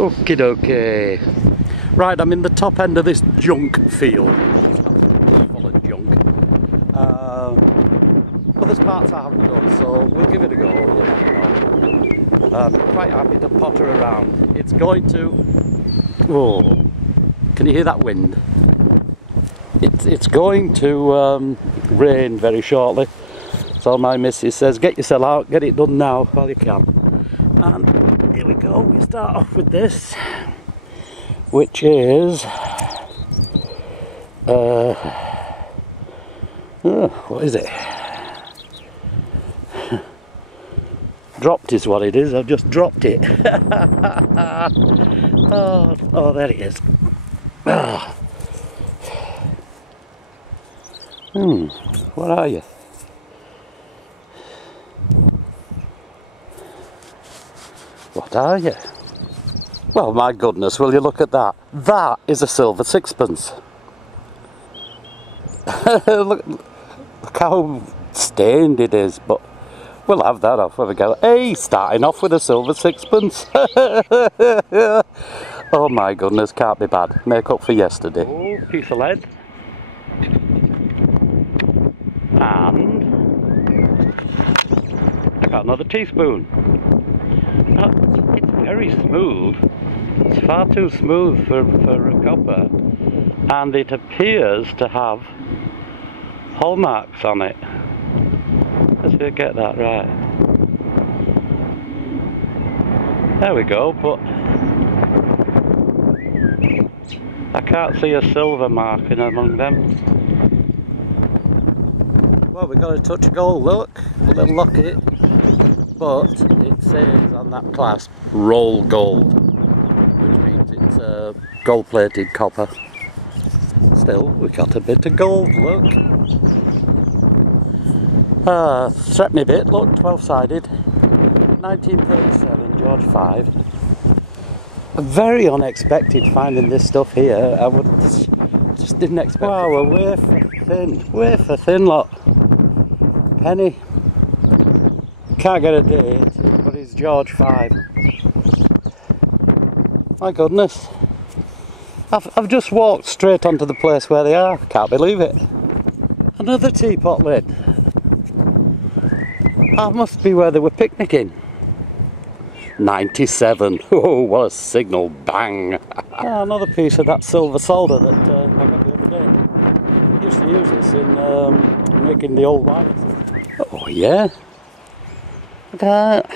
Okie dokie. Right, I'm in the top end of this junk field. Full of junk. But there's parts I haven't done, so we'll give it a go. I'm quite happy to potter around. It's going to... Oh, can you hear that wind? It's going to rain very shortly. So my missus says, get yourself out, get it done now while you can. And here we go, we start off with this, which is... what is it? Dropped is what it is, I've just dropped it. oh, there it is. Where are you? What are you? Well, my goodness, will you look at that? That is a silver sixpence. look how stained it is, but we'll have that off when we go. Hey, starting off with a silver sixpence. Oh my goodness, can't be bad. Make up for yesterday. Oh, piece of lead. And I got another teaspoon. It's very smooth. It's far too smooth for a copper, and it appears to have hallmarks on it. Let's see if I get that right. There we go, but I can't see a silver marking among them. Well, we got a touch of gold, look, a little locket, but it says on that clasp, roll gold, which means it's gold-plated copper. Still, we got a bit of gold, look. Threepenny bit, look, 12-sided, 1937, George 5. Very unexpected finding this stuff here. I just didn't expect. Wow, a wafer thin lot. Penny. Can't get a date, but it's George 5. My goodness. I've just walked straight onto the place where they are. Can't believe it. Another teapot lid. That must be where they were picnicking. 97. Oh, what a signal. Bang. Another piece of that silver solder that I got the other day. I used to use this in making the old wires. Oh yeah. Look at that.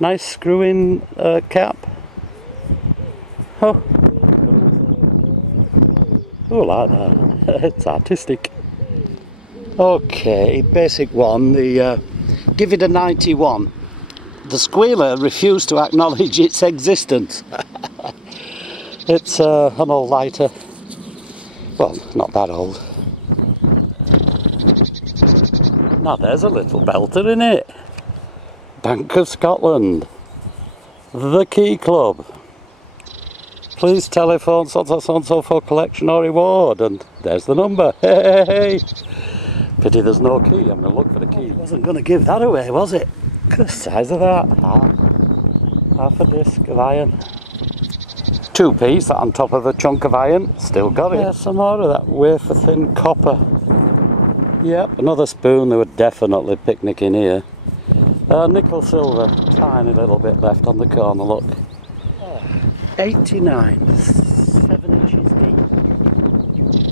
Nice screw-in cap. Oh. Oh, like that. It's artistic. Okay, basic one. The give it a 91. The squealer refused to acknowledge its existence. It's an old lighter. Well, not that old. Now there's a little belter in it. Bank of Scotland. The Key Club. Please telephone so for collection or reward. And there's the number. Hey! Pity there's no key. I'm going to look for the key. Wasn't going to give that away, was it? Look at the size of that. Half a disc of iron. 2-piece on top of a chunk of iron. Still got it. Yeah, some more of that wafer thin copper. Yep, another spoon. They were definitely picnicking here. Nickel silver. Tiny little bit left on the corner, look. 89. 7 inches deep.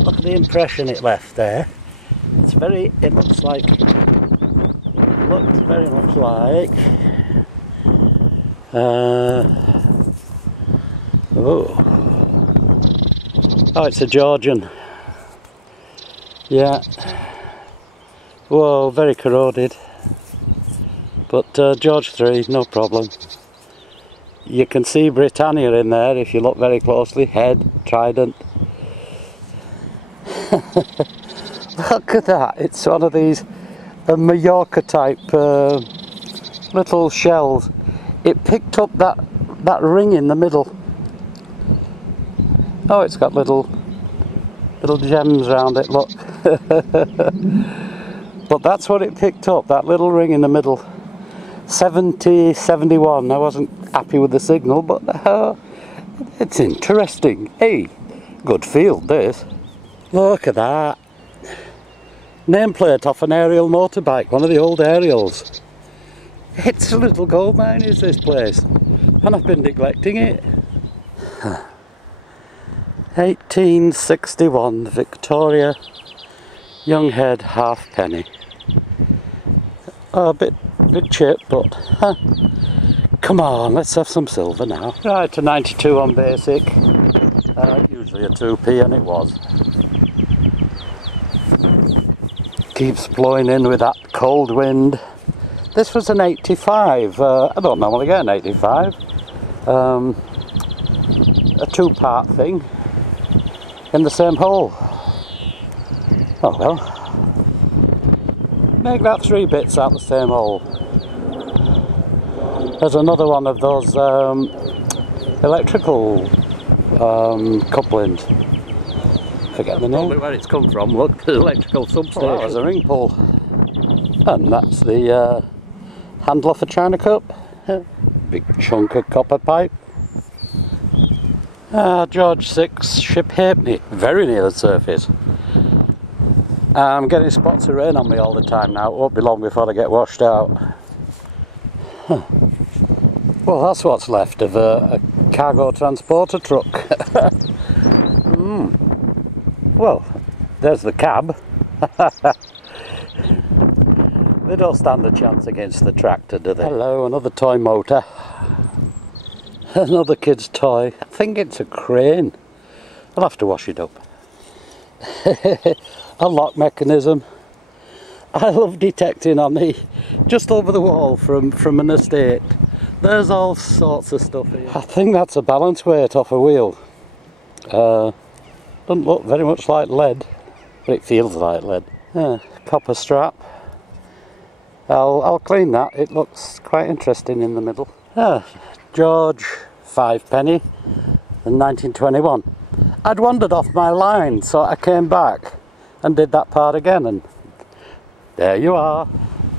Look at the impression it left there. It looks very much like oh, it's a Georgian. Yeah. Whoa, very corroded. But George 3, no problem. You can see Britannia in there if you look very closely. Head, trident. Look at that, it's one of these Mallorca type little shells. It picked up that ring in the middle. Oh, it's got little gems around it, look. But that's what it picked up, that little ring in the middle. 70, 71. I wasn't happy with the signal, but it's interesting. Hey, good field this. Look at that. Nameplate off an aerial motorbike, one of the old aerials. It's a little gold mine, is this place? And I've been neglecting it. 1861, Victoria, young head, halfpenny. A bit chipped, but come on, let's have some silver now. Right, to 92 on basic. Usually a 2p, and it was. Keeps blowing in with that cold wind. This was an 85. I don't normally get an 85. A two-part thing in the same hole. Oh well. Make that 3 bits out the same hole. There's another one of those electrical couplings. Forget the name. Where it's come from, look, the electrical substation. Oh, that was a ring pull. And that's the handle for China cup. Big chunk of copper pipe. George 6 ship halfpenny, very near the surface. I'm getting spots of rain on me all the time now. It won't be long before I get washed out. Well, that's what's left of a cargo transporter truck. Well, there's the cab. They don't stand a chance against the tractor, do they? Hello, another toy motor. Another kid's toy. I think it's a crane. I'll have to wash it up. A lock mechanism. I love detecting on the just over the wall from an estate. There's all sorts of stuff here. I think that's a balance weight off a wheel. Doesn't look very much like lead, but it feels like lead. Copper strap. I'll clean that. It looks quite interesting in the middle. George 5 penny in 1921. I'd wandered off my line, so I came back and did that part again, and there you are.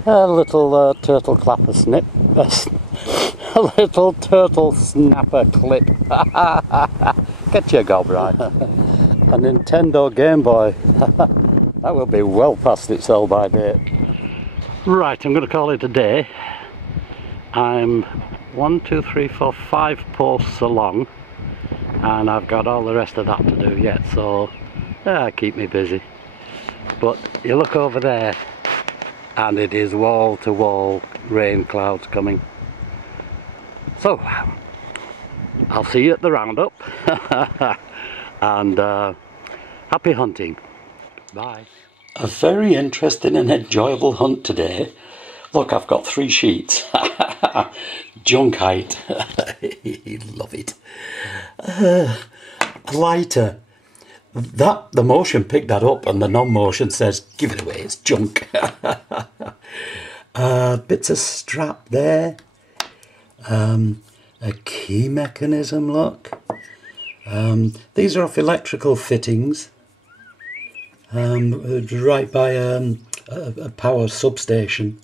A little turtle clapper snip. A little turtle snapper clip. Get your gob right. A Nintendo Game Boy. That will be well past its sell-by date. Right, I'm going to call it a day. I'm 1, 2, 3, 4, 5 posts along, and I've got all the rest of that to do yet, so keep me busy. But you look over there, and it is wall to wall rain clouds coming. So I'll see you at the roundup. And happy hunting. Bye. A very interesting and enjoyable hunt today. Look, I've got 3 sheets. Junkite. Love it. A lighter. The motion picked that up, and the non-motion says, give it away, it's junk. Bits of strap there. A key mechanism, look. These are off electrical fittings, right by a power substation.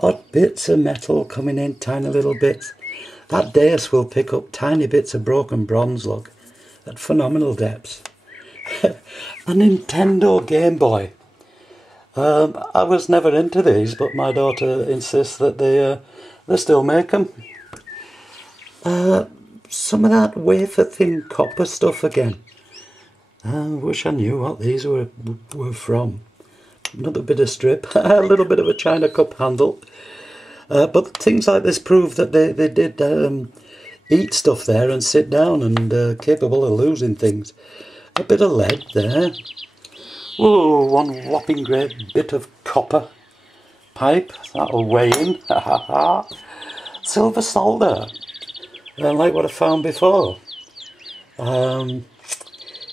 Odd bits of metal coming in, tiny little bits. That Deus will pick up tiny bits of broken bronze, look, at phenomenal depths. A Nintendo Game Boy. I was never into these, but my daughter insists that they still make them. Some of that wafer thin copper stuff again. I wish I knew what these were from. Another bit of strip, a little bit of a China cup handle. But things like this prove that they did eat stuff there and sit down, and capable of losing things. A bit of lead there. Oh, one whopping great bit of copper pipe. That'll weigh in. Silver solder. Like what I found before.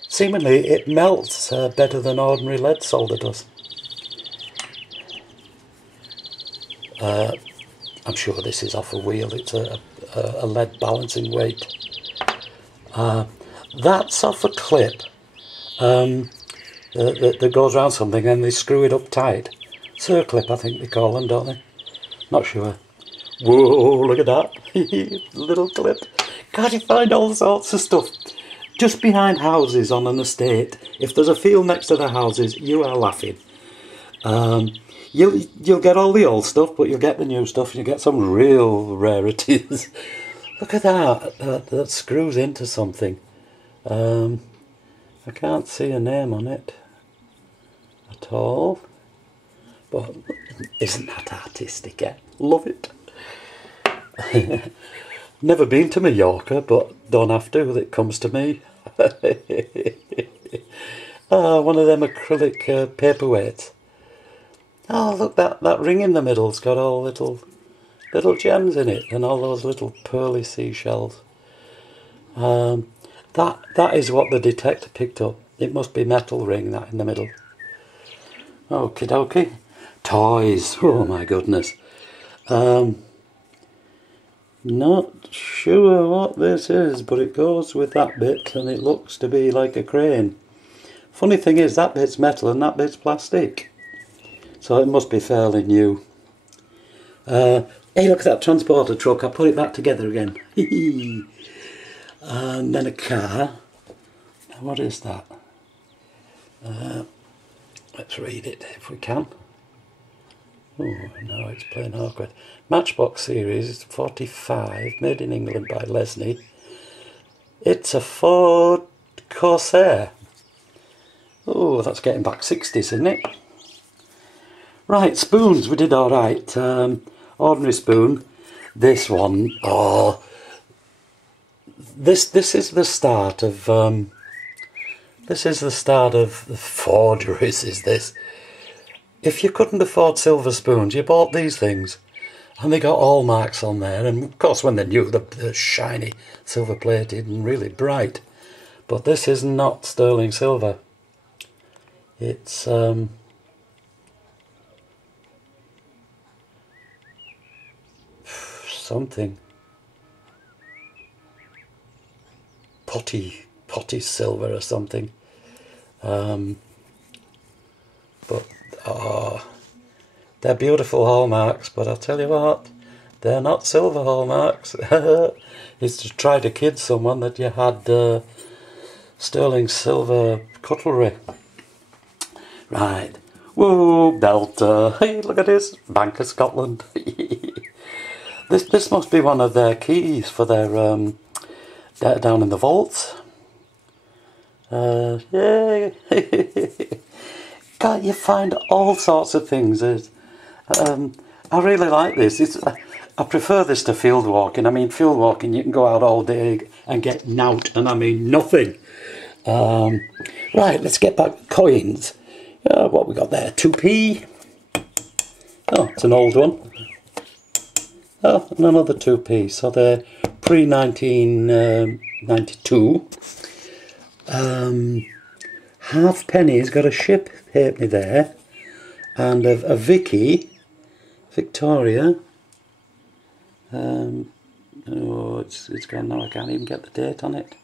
Seemingly it melts better than ordinary lead solder does. I'm sure this is off a wheel. It's a lead balancing weight. That's off a clip that goes around something and they screw it up tight. Circlip, I think they call them, don't they? Not sure. Whoa, look at that. Little clip. God, you find all sorts of stuff. Just behind houses on an estate. If there's a field next to the houses, you are laughing. You'll get all the old stuff, but you'll get the new stuff. You'll get some real rarities. Look at that. That screws into something. I can't see a name on it at all. But isn't that artistic, eh? Love it. Never been to Mallorca, but don't have to. It comes to me. One of them acrylic paperweights. Oh, look, that ring in the middle's got all little gems in it, and all those little pearly seashells. That is what the detector picked up. It must be metal ring, that in the middle. Okie dokie. Toys. Oh my goodness. Not sure what this is, but it goes with that bit, and it looks to be like a crane. Funny thing is, that bit's metal and that bit's plastic. So it must be fairly new. Hey, look at that transporter truck. I put it back together again. And then a car. Now, what is that? Let's read it if we can. Oh, no, it's plain awkward. Matchbox series 45, made in England by Lesney. It's a Ford Corsair. Oh, that's getting back 60s, isn't it? Right, spoons, we did alright. Ordinary spoon. This one, oh, this is the start of the forgeries, is this. If you couldn't afford silver spoons, you bought these things, and they got hallmarks on there, and of course when they're new, they're shiny, silver plated and really bright. But this is not sterling silver. It's something potty silver or something. But they're beautiful hallmarks, but I'll tell you what, they're not silver hallmarks. It's to try to kid someone that you had sterling silver cutlery. Right. Whoa, belter. Hey, look at this. Bank of Scotland. This must be one of their keys for their down in the vaults. Yay. God, you find all sorts of things. I really like this. I prefer this to field walking. I mean, field walking, you can go out all day and get nout, and I mean nothing. Right, let's get back to coins. What we got there? 2p. Oh, it's an old one. Oh, and another 2p. So they're pre-1992. Halfpenny's got a ship halfpenny there, and a Victoria. Oh, it's gone now. I can't even get the date on it.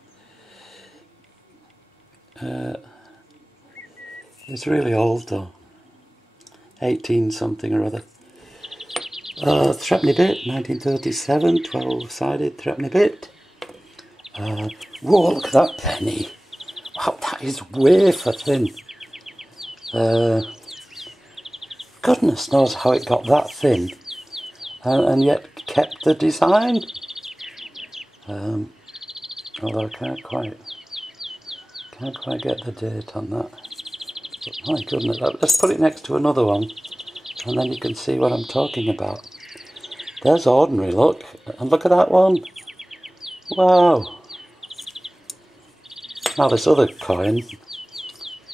It's really old though. 18 something or other. Threepenny bit, 1937, 12-sided threepenny bit. Whoa, look at that penny. Wow, that is wafer thin. Goodness knows how it got that thin, and yet kept the design. Although I can't quite get the date on that. But my goodness, let's put it next to another one, and then you can see what I'm talking about. There's ordinary, look, and look at that one. Wow. Now this other coin,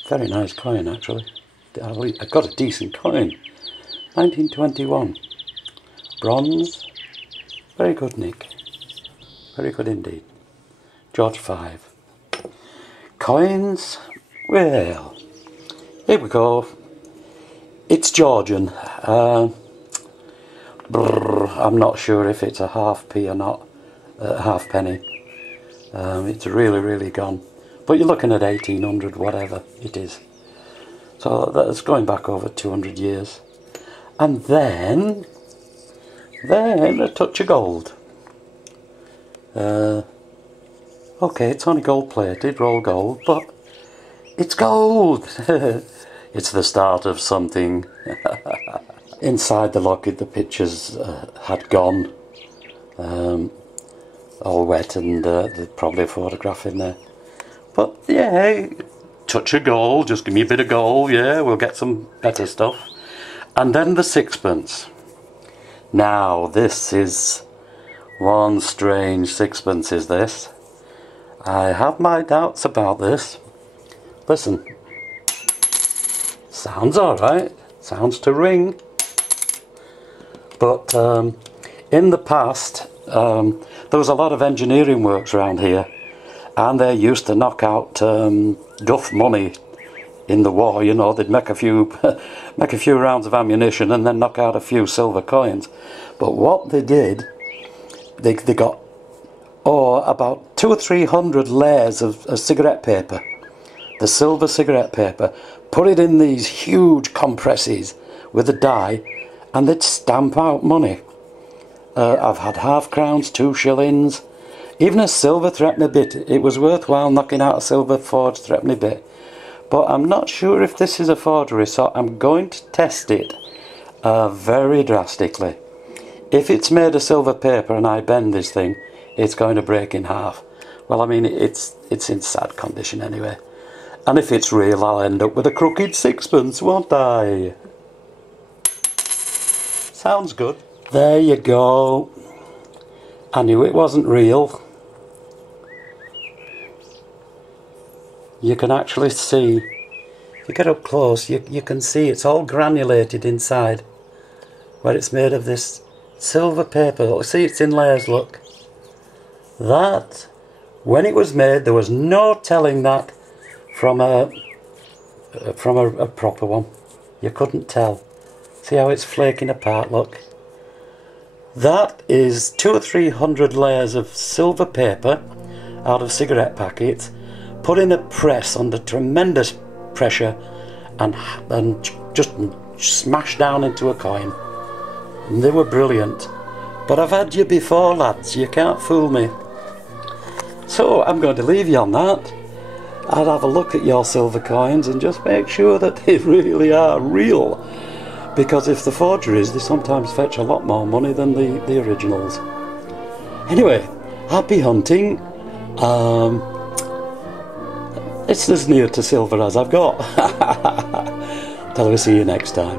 very nice coin actually. I got a decent coin. 1921. Bronze. Very good, Nick. Very good indeed. George V. Coins. Well, here we go. It's Georgian. I'm not sure if it's a half-p or not. Halfpenny. It's really, really gone. But you're looking at 1800, whatever it is. So that's going back over 200 years. And then Then a touch of gold. Okay, it's only gold plated, roll gold, but it's gold! It's the start of something. Inside the locket the pictures had gone. All wet, and there's probably a photograph in there. But yeah, touch of gold, just give me a bit of gold, yeah, we'll get some better stuff. And then the sixpence. Now this is one strange sixpence, is this. I have my doubts about this. Listen. Sounds alright, sounds to ring. But in the past, there was a lot of engineering works around here, and they used to knock out duff money in the war. You know, they'd make a few rounds of ammunition and then knock out a few silver coins. But what they did, they got about 200 or 300 layers of cigarette paper, the silver cigarette paper, put it in these huge compresses with a die, and they'd stamp out money. I've had half crowns, 2 shillings, even a silver threepenny bit. It was worthwhile knocking out a silver forged threepenny bit. But I'm not sure if this is a forgery, so I'm going to test it very drastically. If it's made of silver paper and I bend this thing, it's going to break in half. Well, I mean, it's in sad condition anyway. And if it's real, I'll end up with a crooked sixpence, won't I? Sounds good. There you go. I knew it wasn't real. You can actually see, if you get up close, you can see it's all granulated inside, where it's made of this silver paper. See, it's in layers, look. That, when it was made, there was no telling that from a proper one. You couldn't tell. See how it's flaking apart, look. That is 200 or 300 layers of silver paper out of cigarette packets, put in a press under tremendous pressure and just smashed down into a coin. And they were brilliant. But I've had you before, lads, you can't fool me. So I'm going to leave you on that. I'd have a look at your silver coins and just make sure that they really are real. Because if the forgeries, they sometimes fetch a lot more money than the originals. Anyway, happy hunting. It's as near to silver as I've got. Till we see you next time.